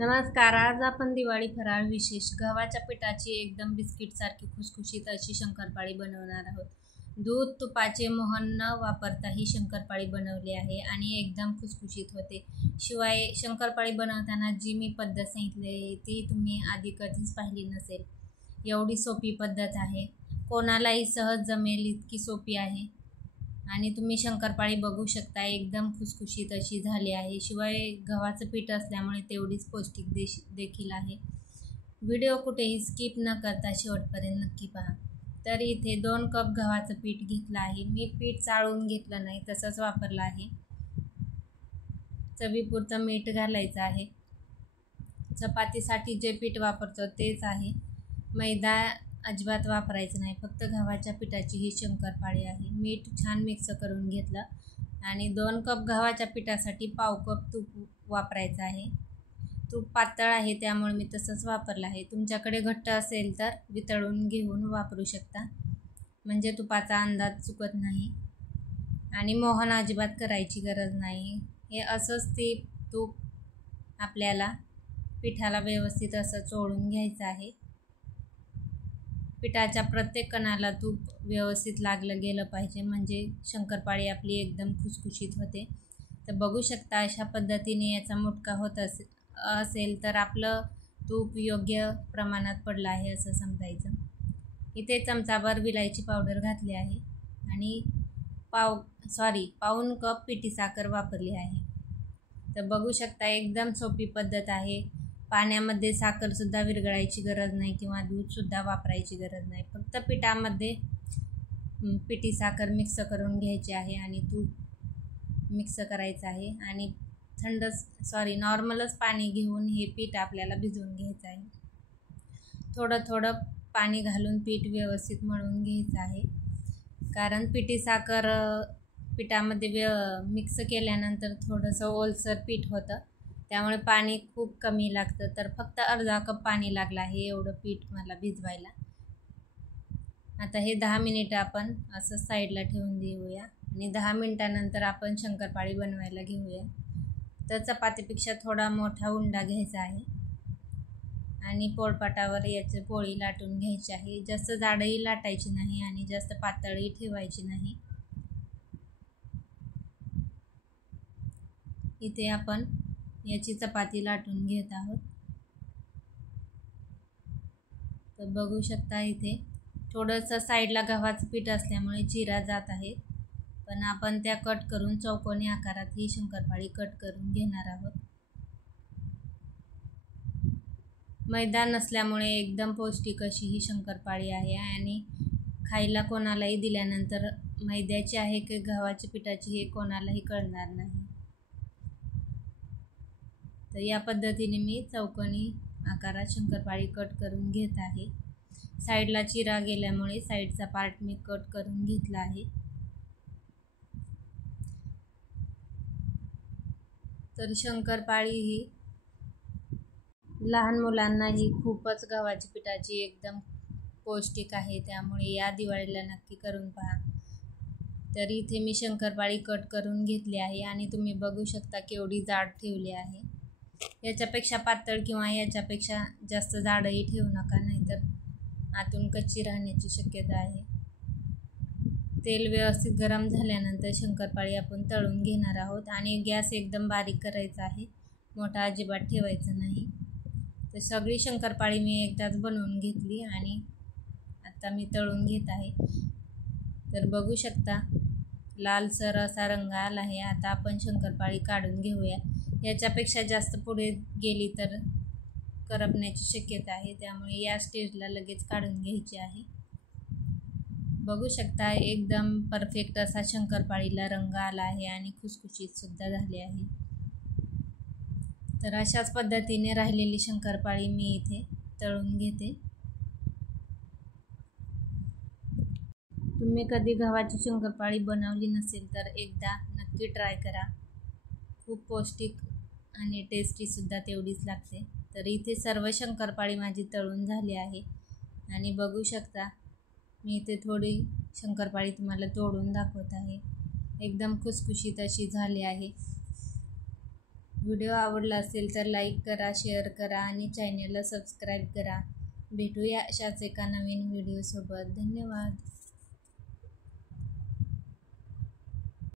नमस्कार. आज आपण दिवाळी फराळ विशेष गव्हाच्या पिठाची एकदम बिस्किटसारखी खुसखुशीत अशी शंकरपाळी बनवणार आहोत. दूध तुपाचे मोहन न वापरता ही शंकरपाळी बनवली आहे आणि एकदम खुसखुशीत होते. शिवाय शंकरपाळी बनवताना जी मी पद्धत सांगितली ती तुम्ही आधी कधीच पाहिली नसेल. एवढी सोपी पद्धत आहे, कोणालाही सहज जमेल इतकी सोपी आहे. आणि तुम्ही शंकरपाळी बघू शकता, एकदम खुसखुशीत अशी झाली आहे. शिवाय गव्हाचं पीठ असल्यामुळे तेवढीच पौष्टिक देखील आहे. व्हिडिओ कुठेही स्किप न करता शेवटपर्यंत नक्की पहा. तर इथे 2 कप गव्हाचं पीठ घेतलं आहे. मी पीठ चाळून घेतलं नाही, तसंच वापरलं आहे. चवीपुरतं मीठ घालायचं आहे. चपातीसाठी जे पीठ वापरतो तेच आहे. मैदा अजिबात वापरायचं नाही, फक्त गव्हाच्या पिठाची ही शंकरपाळी आहे. मीठ छान मिक्स करून घेतलं आणि 2 कप गव्हाच्या पिठासाठी पाव कप तूप वापरायचं आहे. तूप पातळ आहे त्यामुळे मी तसंच वापरलं आहे. तुमच्याकडे घट्ट असेल तर वितळून घेऊन वापरू शकता, म्हणजे तुपाचा अंदाज चुकत नाही. आणि मोहन अजिबात करायची गरज नाही. हे असंच ते तूप आपल्याला पिठाला व्यवस्थित असं चोळून घ्यायचं आहे. पिठाच्या प्रत्येक कणाला तूप व्यवस्थित लागलं गेलं पाहिजे, म्हणजे शंकरपाळी आपली एकदम खुसखुशीत होते. तर बघू शकता, अशा पद्धतीने याचा मुटका होत असेल तर आपलं तूप योग्य प्रमाणात पडलं आहे असं समजायचं. इथे चमचाभर विलायची पावडर घातली आहे आणि पाऊण कप पिठी साखर वापरली आहे. तर बघू शकता, एकदम सोपी पद्धत आहे. पाण्यामध्ये साखरसुद्धा विरघळायची गरज नाही किंवा दूधसुद्धा वापरायची गरज नाही. फक्त पिठामध्ये पिठी साखर मिक्स करून घ्यायची आहे आणि तूप मिक्स करायचं आहे आणि नॉर्मलच पाणी घेऊन हे पीठ आपल्याला भिजवून घ्यायचं आहे. थोडं थोडं पाणी घालून पीठ व्यवस्थित मळून घ्यायचं आहे, कारण पिठी साखर पिठामध्ये मिक्स केल्यानंतर थोडंसं ओलसर पीठ होतं, त्यामुळे पाणी खूप कमी लागतं. तर फक्त अर्धा कप पाणी लागलं आहे एवढं पीठ मला भिजवायला. आता हे 10 मिनिटं आपण असं साईडला ठेवून देऊया आणि 10 मिनिटानंतर आपण शंकरपाळी बनवायला घेऊया. तर चपातीपेक्षा थोडा मोठा उंडा घ्यायचा आहे आणि पोळपाटावर याची पोळी लाटून घ्यायची आहे. जास्त जाडही लाटायची नाही आणि जास्त पातळही ठेवायची नाही. इथे आपण याची चपाती लाटून घेत आहोत. तर बघू शकता, इथे थोडंसं साईडला गव्हाचं पीठ असल्यामुळे चिरा जात आहे, पण आपण त्या कट करून चौकोनी आकारात ही शंकरपाळी कट करून घेणार आहोत. मैदा नसल्यामुळे एकदम पौष्टिक अशी ही शंकरपाळी आहे आणि खायला कोणालाही दिल्यानंतर मैद्याची आहे की गव्हाच्या पिठाची हे कोणालाही कळणार नाही. तर या पद्धतीने मी चौकोनी आकारात शंकरपाळी कट करून घेत आहे. साईडला चिरा गेल्यामुळे साईडचा पार्ट मी कट करून घेतला आहे. तर शंकरपाळी ही लहान मुलांनाही खूपच गव्हाची पिठाची एकदम पौष्टिक आहे, त्यामुळे या दिवाळीला नक्की करून पहा. तर इथे मी शंकरपाळी कट करून घेतली आहे आणि तुम्ही बघू शकता केवढी जाड ठेवली आहे. याच्यापेक्षा पातळ किंवा याच्यापेक्षा जास्त जाडही ठेवू नका, नाहीतर आतून कच्ची राहण्याची शक्यता आहे. तेल व्यवस्थित गरम झाल्यानंतर शंकरपाळी आपण तळून घेणार आहोत आणि गॅस एकदम बारीक करायचा आहे, मोठा अजिबात ठेवायचा नाही. तर सगळी शंकरपाळी मी एकदाच बनवून घेतली आणि आता मी तळून घेत आहे. तर बघू शकता, लालसर असा रंग आला आहे. आता आपण शंकरपाळी काढून घेऊया. याच्यापेक्षा जास्त पुढे गेली तर करपण्याची शक्यता आहे, त्यामुळे या स्टेजला लगेच काढून घ्यायची आहे. बघू शकता, एकदम परफेक्ट असा शंकरपाळीला रंग आला आहे आणि खुसखुशीतसुद्धा झाली आहे. तर अशाच पद्धतीने राहिलेली शंकरपाळी मी इथे तळून घेते. तुम्ही कधी गव्हाची शंकरपाळी बनवली नसेल तर एकदा नक्की ट्राय करा. खूप पौष्टिक आणि टेस्टीसुद्धा तेवढीच लागते. तर इथे सर्व शंकरपाळी माझी तळून झाली आहे आणि बघू शकता, मी इथे थोडी शंकरपाळी तुम्हाला तोडून दाखवत आहे. एकदम खुसखुशीत अशी झाली आहे. व्हिडिओ आवडला असेल तर लाईक करा, शेअर करा आणि चॅनलला सबस्क्राईब करा. भेटूया अशाच एका नवीन व्हिडिओसोबत. धन्यवाद.